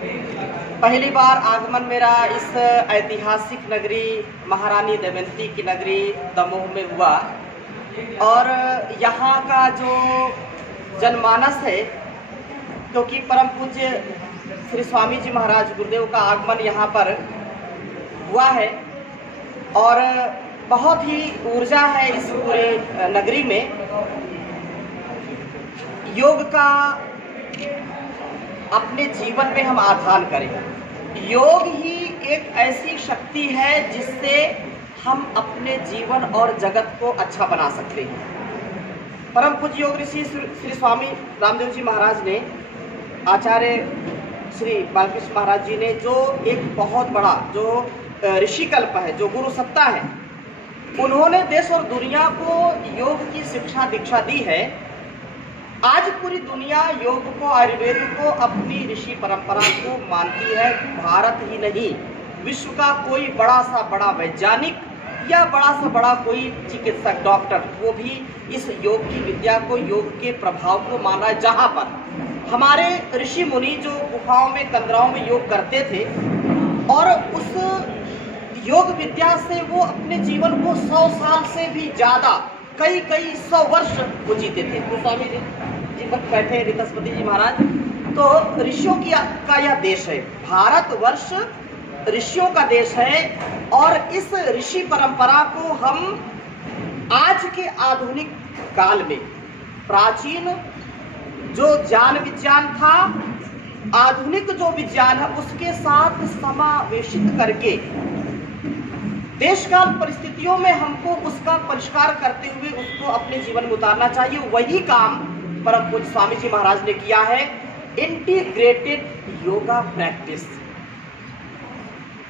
पहली बार आगमन मेरा इस ऐतिहासिक नगरी महारानी दमयंती की नगरी दमोह में हुआ और यहाँ का जो जनमानस है, क्योंकि परम पूज्य श्री स्वामी जी महाराज गुरुदेव का आगमन यहाँ पर हुआ है और बहुत ही ऊर्जा है इस पूरे नगरी में। योग का अपने जीवन में हम आधान करें। योग ही एक ऐसी शक्ति है जिससे हम अपने जीवन और जगत को अच्छा बना सकते हैं। परम पूज्य योग ऋषि श्री स्वामी रामदेव जी महाराज ने, आचार्य श्री बालकृष्ण महाराज जी ने जो एक बहुत बड़ा जो ऋषि कल्प है, जो गुरु सत्ता है, उन्होंने देश और दुनिया को योग की शिक्षा दीक्षा दी है। आज पूरी दुनिया योग को, आयुर्वेद को अपनी ऋषि परंपरा को मानती है। भारत ही नहीं, विश्व का कोई बड़ा सा बड़ा वैज्ञानिक या बड़ा सा बड़ा कोई चिकित्सक, डॉक्टर, वो भी इस योग की विद्या को, योग के प्रभाव को माना है। जहाँ पर हमारे ऋषि मुनि जो गुफाओं में, कंदराओं में योग करते थे और उस योग विद्या से वो अपने जीवन को 100 साल से भी ज्यादा, कई 100 वर्ष वो जीते थे। तो स्वामी जी पर बैठे रितस्पति जी महाराज, तो ऋषियों का यह देश है। भारतवर्ष ऋषियों का देश है और इस ऋषि परंपरा को हम आज के आधुनिक काल में, प्राचीन जो ज्ञान विज्ञान था, आधुनिक जो विज्ञान है, उसके साथ समावेशित करके देश काल परिस्थितियों में हमको उसका परिष्कार करते हुए उसको अपने जीवन में उतारना चाहिए। वही काम परम पूज्य स्वामी जी महाराज ने किया है, इंटीग्रेटेड योगा प्रैक्टिस,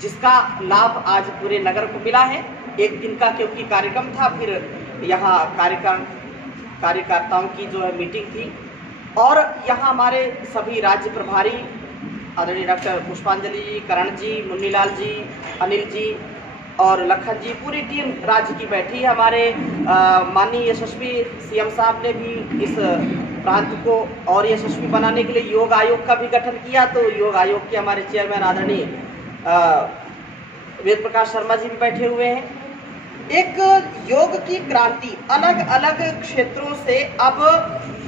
जिसका लाभ आज पूरे नगर को मिला है। एक दिन का क्योंकि कार्यक्रम था, फिर यहाँ कार्यकर्ताओं की जो है मीटिंग थी और यहाँ हमारे सभी राज्य प्रभारी आदरणीय डॉक्टर पुष्पांजलि जी, करण जी, मुन्नीलाल जी, अनिल जी और लखन जी, पूरी टीम राज्य की बैठी है। हमारे माननीय यशस्वी सीएम साहब ने भी इस प्रांत को और यशस्वी बनाने के लिए योग आयोग का भी गठन किया। तो योग आयोग के हमारे चेयरमैन आदरणीय वेद प्रकाश शर्मा जी भी बैठे हुए हैं। एक योग की क्रांति अलग अलग क्षेत्रों से अब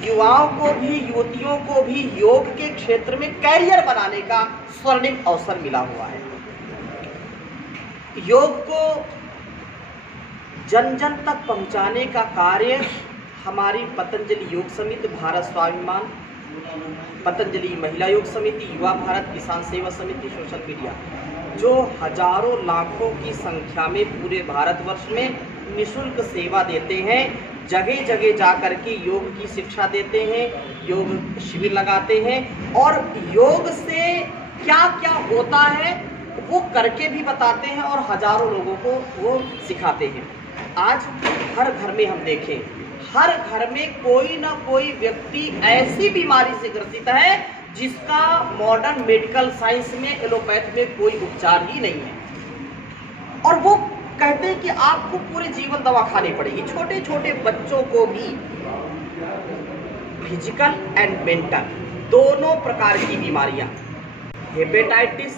युवाओं को भी, युवतियों को भी योग के क्षेत्र में कैरियर बनाने का स्वर्णिम अवसर मिला हुआ है। योग को जन जन तक पहुंचाने का कार्य हमारी पतंजलि योग समिति, भारत स्वाभिमान, पतंजलि महिला योग समिति, युवा भारत, किसान सेवा समिति, सोशल मीडिया, जो हजारों लाखों की संख्या में पूरे भारतवर्ष में निःशुल्क सेवा देते हैं, जगह जगह जाकर के योग की शिक्षा देते हैं, योग शिविर लगाते हैं और योग से क्या क्या होता है वो करके भी बताते हैं और हजारों लोगों को वो सिखाते हैं। आज हर घर में हम देखें, हर घर में कोई ना कोई व्यक्ति ऐसी बीमारी से ग्रसित है जिसका मॉडर्न मेडिकल साइंस में, एलोपैथ में कोई उपचार ही नहीं है और वो कहते हैं कि आपको पूरे जीवन दवा खानी पड़ेगी। छोटे छोटे बच्चों को भी फिजिकल एंड मेंटल दोनों प्रकार की बीमारियां, hepatitis,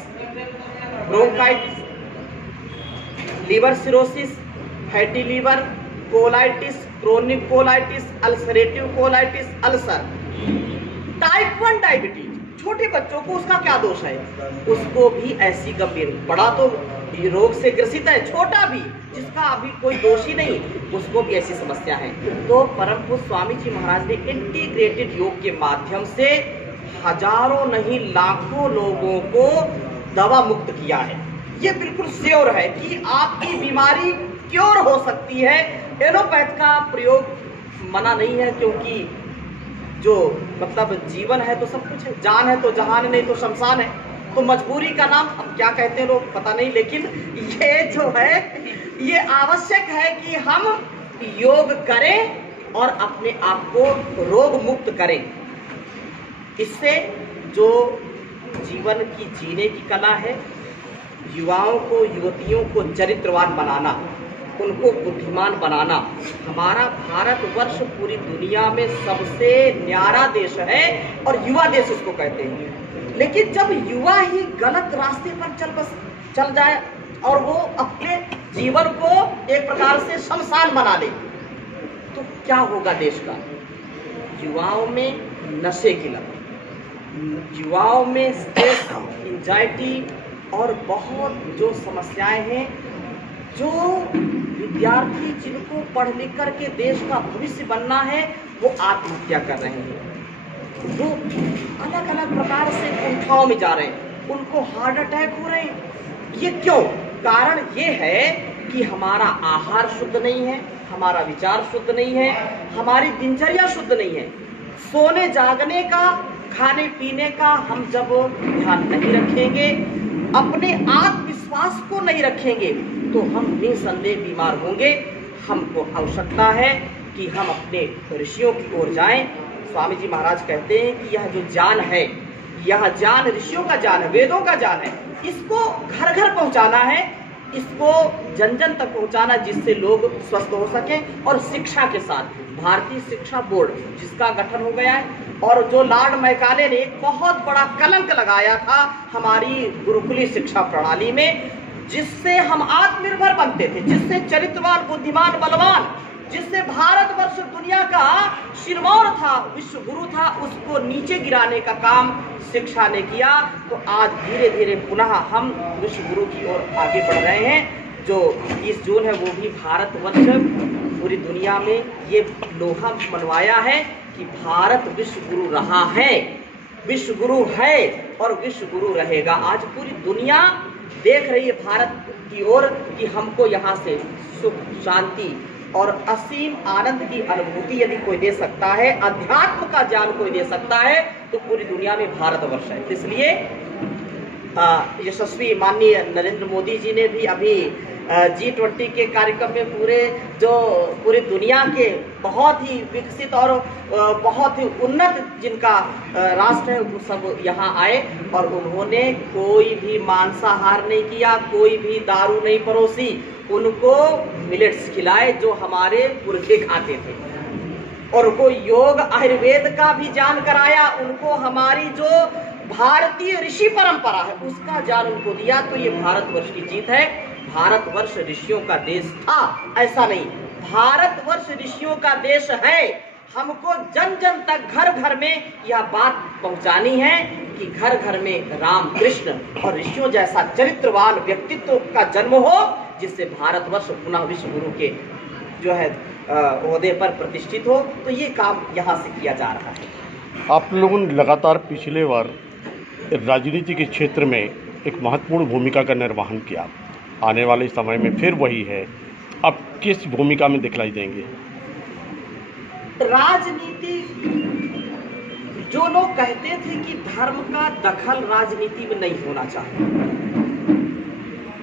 bronchitis, liver cirrhosis, fatty liver, colitis, chronic colitis, ulcerative colitis, ulcer, type 1 diabetes, छोटे बच्चों को उसका क्या दोष है, उसको भी ऐसी गंभीर, बड़ा तो रोग से ग्रसित है, छोटा भी जिसका अभी कोई दोष ही नहीं, उसको भी ऐसी समस्या है। तो परम पूज्य स्वामी जी महाराज ने इंटीग्रेटेड योग के माध्यम से हजारों नहीं लाखों लोगों को दवा मुक्त किया है। ये बिल्कुल श्योर है कि आपकी बीमारी क्योर हो सकती है। एलोपैथ का प्रयोग मना नहीं है, क्योंकि जो मतलब जीवन है तो सब कुछ है, जान है तो जहान, नहीं तो शमशान है। तो मजबूरी का नाम हम क्या कहते हैं लोग पता नहीं, लेकिन ये जो है ये आवश्यक है कि हम योग करें और अपने आप को रोग मुक्त करें। इससे जो जीवन की जीने की कला है, युवाओं को, युवतियों को चरित्रवान बनाना, उनको बुद्धिमान बनाना। हमारा भारतवर्ष पूरी दुनिया में सबसे न्यारा देश है और युवा देश उसको कहते हैं। लेकिन जब युवा ही गलत रास्ते पर चल जाए और वो अपने जीवन को एक प्रकार से शमशान बना ले, तो क्या होगा देश का? युवाओं में नशे की लत, युवाओं में स्ट्रेस, एंजाइटी और बहुत जो समस्याएं हैं, जो विद्यार्थी जिनको पढ़ लिख करके देश का भविष्य बनना है वो आत्महत्या कर रहे हैं, वो अलग अलग प्रकार से कुंठाओं में जा रहे हैं, उनको हार्ट अटैक हो रहे हैं। ये क्यों? कारण ये है कि हमारा आहार शुद्ध नहीं है, हमारा विचार शुद्ध नहीं है, हमारी दिनचर्या शुद्ध नहीं है। सोने जागने का, खाने पीने का हम जब ध्यान नहीं रखेंगे, अपने आत्मविश्वास को नहीं रखेंगे, तो हम निसंदेह बीमार होंगे। हमको आवश्यकता है कि हम अपने ऋषियों की ओर जाएं। स्वामी जी महाराज कहते हैं कि यह जो ज्ञान है, यह ज्ञान ऋषियों का ज्ञान है, वेदों का ज्ञान है, इसको घर घर पहुंचाना है, इसको जन जन तक पहुंचाना, जिससे लोग स्वस्थ हो सकें। और शिक्षा के साथ भारतीय शिक्षा बोर्ड जिसका गठन हो गया है, और जो लॉर्ड मैकाले ने एक बहुत बड़ा कलंक लगाया था हमारी गुरुकुली शिक्षा प्रणाली में, जिससे हम आत्मनिर्भर बनते थे, जिससे चरित्रवान, बुद्धिमान, बलवान, जिससे भारतवर्ष दुनिया का सिरमौर था, विश्व गुरु था, उसको नीचे गिराने का काम शिक्षा ने किया। तो आज धीरे धीरे पुनः हम विश्व गुरु की ओर आगे बढ़ रहे हैं। जो 30 जून है वो भी भारतवर्ष पूरी दुनिया में ये लोहा मनवाया है कि भारत विश्व गुरु रहा है, विश्व गुरु है और विश्व गुरु रहेगा। आज पूरी दुनिया देख रही है भारत की ओर कि हमको यहाँ से सुख, शांति और असीम आनंद की अनुभूति यदि कोई दे सकता है, अध्यात्म का ज्ञान कोई दे सकता है, तो पूरी दुनिया में भारतवर्ष है। इसलिए यशस्वी माननीय नरेंद्र मोदी जी ने भी अभी G20 के कार्यक्रम में पूरी दुनिया के बहुत ही विकसित और बहुत ही उन्नत जिनका राष्ट्र है वो सब यहाँ आए, और उन्होंने कोई भी मांसाहार नहीं किया, कोई भी दारू नहीं परोसी, उनको मिलेट्स खिलाए जो हमारे पुरखे खाते थे, और उनको योग आयुर्वेद का भी ज्ञान कराया, उनको हमारी जो भारतीय ऋषि परंपरा है उसका ज्ञान उनको दिया। तो ये भारतवर्ष की जीत है। भारतवर्ष ऋषियों का देश था, ऐसा नहीं, भारतवर्ष ऋषियों का देश है। हमको जन जन तक, घर घर में यह बात पहुंचानी है कि घर घर में राम, कृष्ण और ऋषियों जैसा चरित्रवान व्यक्तित्व का जन्म हो, जिससे भारतवर्ष पुनः विश्व गुरु के जो है ओहदे पर प्रतिष्ठित हो। तो ये काम यहाँ से किया जा रहा है। आप लोगों ने लगातार पिछले बार राजनीति के क्षेत्र में एक महत्वपूर्ण भूमिका का निर्वहन किया, आने वाले समय में फिर वही है, अब किस भूमिका में दिखलाई देंगे? राजनीति, जो लोग कहते थे कि धर्म का दखल राजनीति में नहीं होना चाहिए,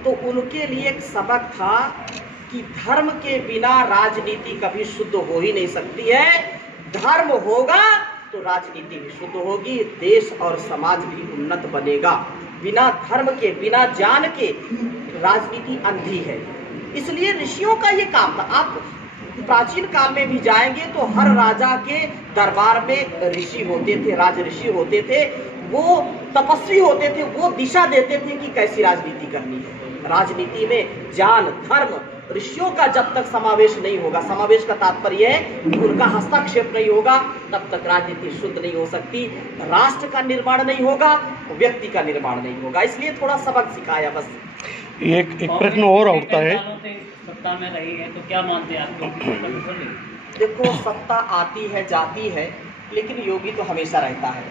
तो उनके लिए एक सबक था कि धर्म के बिना राजनीति कभी शुद्ध हो ही नहीं सकती है। धर्म होगा तो राजनीति भी शुद्ध होगी, देश और समाज भी उन्नत बनेगा। बिना धर्म के, बिना ज्ञान के राजनीति अंधी है। इसलिए ऋषियों का ये काम था। आप प्राचीन काल में भी जाएंगे तो हर राजा के दरबार में ऋषि होते थे, राज ऋषि होते थे, वो तपस्वी होते थे, वो दिशा देते थे कि कैसी राजनीति करनी है। राजनीति में ज्ञान, धर्म, ऋषियों का जब तक समावेश नहीं होगा, समावेश का तात्पर्य है कि उनका हस्तक्षेप नहीं होगा, तब तक राजनीति शुद्ध नहीं हो सकती, राष्ट्र का निर्माण नहीं होगा, व्यक्ति का निर्माण नहीं होगा। इसलिए थोड़ा सबक सिखाया बस। एक प्रश्न और उठता है, सत्ता में रही है तो क्या मानते हैं आप? देखो, सत्ता आती है, जाती है, लेकिन योगी तो हमेशा रहता है।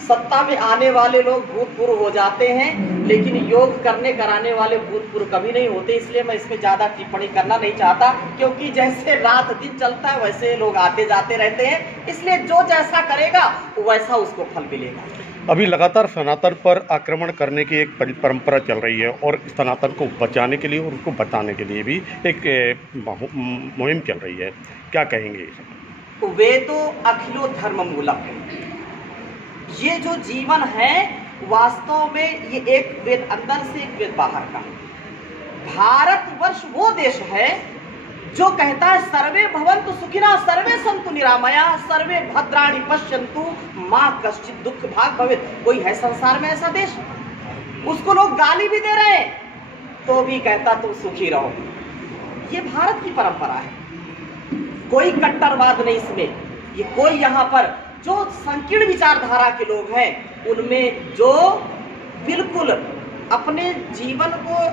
सत्ता में आने वाले लोग भूतपूर्व हो जाते हैं, लेकिन योग करने कराने वाले भूतपूर्व कभी नहीं होते। इसलिए मैं इसमें ज्यादा टिप्पणी करना नहीं चाहता, क्योंकि जैसे रात दिन चलता है वैसे लोग आते जाते रहते हैं। इसलिए जो जैसा करेगा वैसा उसको फल मिलेगा। अभी लगातार सनातन पर आक्रमण करने की एक परंपरा चल रही है, और सनातन को बचाने के लिए और उसको बताने के लिए भी एक मुहिम चल रही है, क्या कहेंगे? वेदो अखिलो धर्म मूलक है। ये जो जीवन है वास्तव में ये एक वेद अंदर से, एक वेद बाहर का। भारतवर्ष वो देश है जो कहता है सर्वे भवन्तु सुखिनः सर्वे सन्तु निरामयाः सर्वे भद्राणि पश्यन्तु मां कश्चित् दुख भाग भवेत्। कोई है संसार में ऐसा देश? उसको लोग गाली भी दे रहे हैं तो भी कहता तुम सुखी रहो। ये भारत की परंपरा है, कोई कट्टरवाद नहीं इसमें। ये कोई यहाँ पर जो संकीर्ण विचारधारा के लोग हैं उनमें जो बिल्कुल अपने जीवन को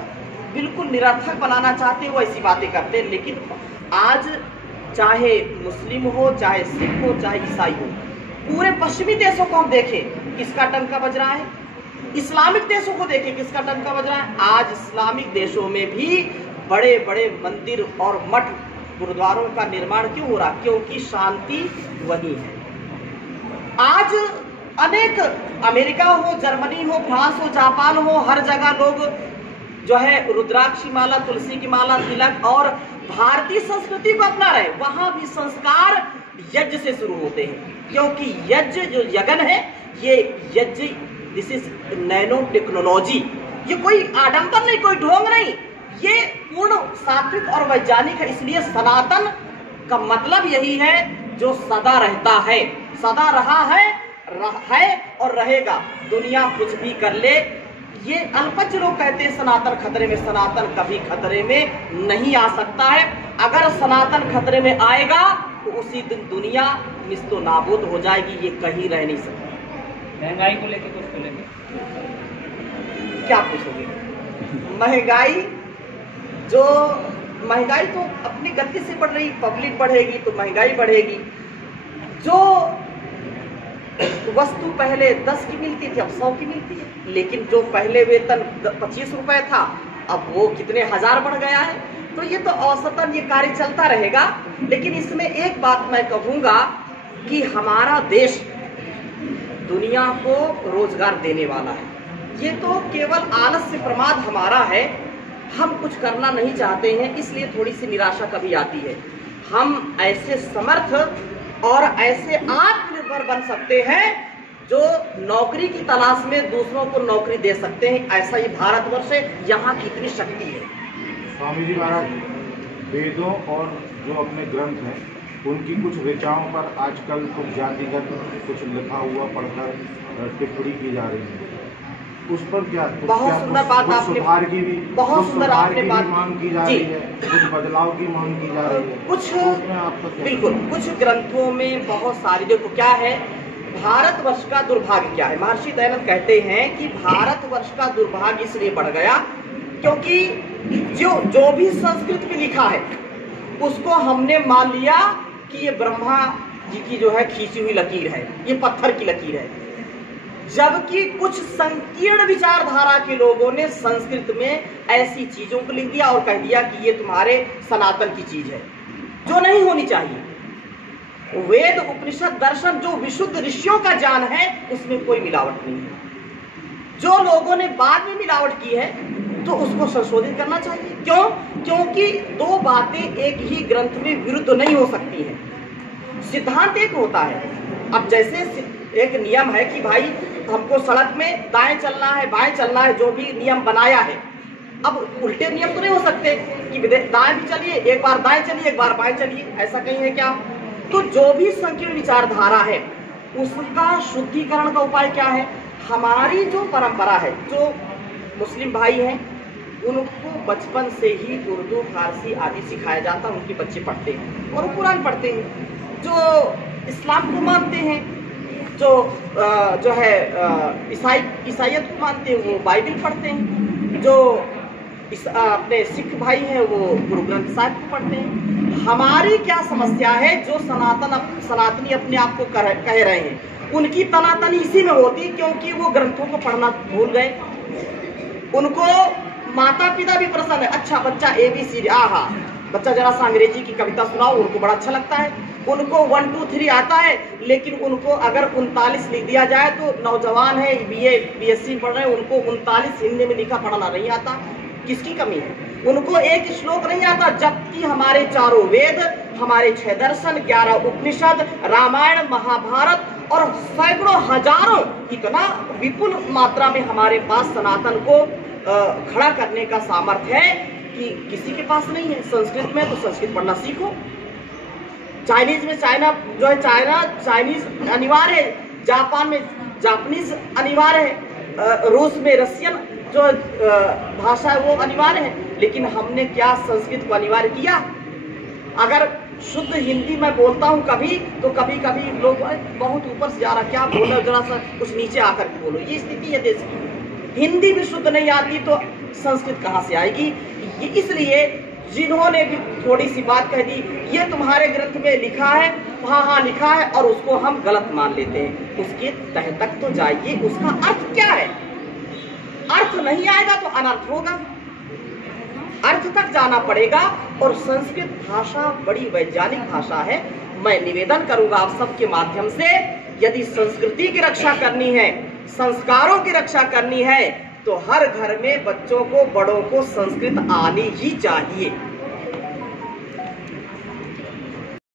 बिल्कुल निरर्थक बनाना चाहते हैं वो ऐसी बातें करते हैं। लेकिन आज चाहे मुस्लिम हो, चाहे सिख हो, चाहे ईसाई हो, पूरे पश्चिमी देशों को हम देखें किसका टंका बज रहा है, इस्लामिक देशों को देखें किसका टंका बज रहा है। आज इस्लामिक देशों में भी बड़े बड़े मंदिर और मठ गुरुद्वारों का निर्माण क्यों हो रहा? क्योंकि शांति वही है। आज अनेक अमेरिका हो, जर्मनी हो, फ्रांस हो, जापान हो, हर जगह लोग जो है रुद्राक्षी माला, तुलसी की माला, तिलक और भारतीय संस्कृति को अपना रहे। वहां भी संस्कार यज्ञ से शुरू होते हैं, क्योंकि यज्ञ जो यज्ञ है ये यज्ञ, दिस इज नैनो टेक्नोलॉजी। ये कोई आडंबर नहीं, कोई ढोंग नहीं, ये पूर्ण सात्विक और वैज्ञानिक है। इसलिए सनातन का मतलब यही है जो सदा रहता है, सदा रहा है और रहेगा। दुनिया कुछ भी कर ले, ये अल्पज्ञ लोग कहते हैं सनातन खतरे में। सनातन कभी खतरे में नहीं आ सकता है। अगर सनातन खतरे में आएगा तो उसी दिन दुनिया निस्तो नाबूद हो जाएगी, ये कहीं रह नहीं सकती। महंगाई को लेकर कुछ बोलेंगे? क्या पूछोगे? महंगाई तो अपनी गति से बढ़ रही, पब्लिक बढ़ेगी तो महंगाई बढ़ेगी। जो वस्तु पहले 10 की मिलती थी अब 100 की मिलती है, लेकिन जो पहले वेतन 25 रुपए था अब वो कितने हजार बढ़ गया है। तो ये तो औसतन ये कार्य चलता रहेगा। लेकिन इसमें एक बात मैं कहूंगा कि हमारा देश दुनिया को रोजगार देने वाला है। ये तो केवल आलस्य प्रमाद हमारा है, हम कुछ करना नहीं चाहते हैं, इसलिए थोड़ी सी निराशा कभी आती है। हम ऐसे समर्थ और ऐसे आत्मनिर्भर बन सकते हैं जो नौकरी की तलाश में दूसरों को नौकरी दे सकते हैं। ऐसा ही भारतवर्ष है, यहाँ की इतनी शक्ति है। स्वामी जी महाराज, वेदों और जो अपने ग्रंथ हैं उनकी कुछ ऋचाओं पर आजकल कुछ जातिगत कुछ लिखा हुआ पढ़कर टिप्पणी की जा रही है, उस पर क्या? बहुत सुंदर बात आपने, सुधार की भी बहुत सुंदर आपने बात मांग की जा रही है, कुछ बदलाव की मांग की जा रही है, कुछ आपका बिल्कुल कुछ ग्रंथों में बहुत सारी, देखो क्या है, भारतवर्ष का दुर्भाग्य क्या है। महर्षि दयानंद कहते हैं कि भारतवर्ष का दुर्भाग्य इसलिए बढ़ गया क्योंकि जो भी संस्कृत में लिखा है उसको हमने मान लिया कि ये ब्रह्मा जी की जो है खींची हुई लकीर है, ये पत्थर की लकीर है। जबकि कुछ संकीर्ण विचारधारा के लोगों ने संस्कृत में ऐसी चीजों को लिख दिया और कह दिया कि ये तुम्हारे सनातन की चीज है, जो नहीं होनी चाहिए। वेद, उपनिषद, दर्शन जो विशुद्ध ऋषियों का ज्ञान है उसमें कोई मिलावट नहीं है। जो लोगों ने बाद में मिलावट की है तो उसको संशोधित करना चाहिए। क्यों? क्योंकि दो बातें एक ही ग्रंथ में विरुद्ध नहीं हो सकती हैं। सिद्धांत एक होता है। अब जैसे एक नियम है कि भाई हमको सड़क में दाएं चलना है, बाएं चलना है, जो भी नियम बनाया है। अब उल्टे नियम तो नहीं हो सकते कि दाएं भी चलिए, एक बार दाएं चलिए, एक बार बाएं चलिए, ऐसा कहीं है क्या? तो जो भी संकीर्ण विचारधारा है उसका शुद्धिकरण का उपाय क्या है? हमारी जो परंपरा है, जो मुस्लिम भाई हैं उनको बचपन से ही उर्दू, फारसी आदि सिखाया जाता है। उनके बच्चे पढ़ते हैं और वो कुरान पढ़ते हैं। जो इस्लाम को मानते हैं, जो है ईसाइयत को मानते हैं, वो बाइबल पढ़ते हैं। जो अपने सिख भाई हैं वो गुरु ग्रंथ साहिब को पढ़ते हैं। हमारी क्या समस्या है? जो सनातनी अपने आप को कह रहे हैं उनकी तनातनी इसी में होती क्योंकि वो ग्रंथों को पढ़ना भूल गए। उनको माता पिता भी प्रसन्न है, अच्छा बच्चा ABC, आहा बच्चा जरा सा अंग्रेजी की कविता सुनाओ, उनको बड़ा अच्छा लगता है। उनको 1 2 3 आता है, लेकिन उनको अगर 39 लिख दिया जाए तो नौजवान है, BA BSc पढ़ रहे हैं, उनको 39 हिंदी में लिखा पढ़ना नहीं आता। किसकी कमी है? उनको एक श्लोक नहीं आता, जबकि हमारे चारों वेद, हमारे 6 दर्शन, 11 उपनिषद, रामायण, महाभारत और सैकड़ों हजारों, इतना विपुल मात्रा में हमारे पास सनातन को खड़ा करने का सामर्थ्य है कि किसी के पास नहीं है। संस्कृत में तो संस्कृत पढ़ना सीखो, चाइनीज में चाइनीज अनिवार्य है, जापान में जापानीज अनिवार्य है, रूस में रशियन जो भाषा है वो अनिवार्य है। लेकिन हमने क्या संस्कृत को अनिवार्य किया? अगर शुद्ध हिंदी में बोलता हूँ कभी, तो कभी कभी लोग बहुत ऊपर से जा रहा, क्या बोल रहे हो, जरा सा कुछ नीचे आकर के बोलो। ये स्थिति है देश की। हिंदी भी शुद्ध नहीं आती तो संस्कृत कहाँ से आएगी? ये इसलिए जिन्होंने भी थोड़ी सी बात कह दी, ये तुम्हारे ग्रंथ में लिखा है, हाँ लिखा है, और उसको हम गलत मान लेते हैं। उसके तह तक तो जाइए, उसका अर्थ क्या है? अर्थ नहीं आएगा तो अनर्थ होगा, अर्थ तक जाना पड़ेगा। और संस्कृत भाषा बड़ी वैज्ञानिक भाषा है। मैं निवेदन करूंगा आप सबके माध्यम से, यदि संस्कृति की रक्षा करनी है, संस्कारों की रक्षा करनी है, तो हर घर में बच्चों को, बड़ों को संस्कृत आनी ही चाहिए।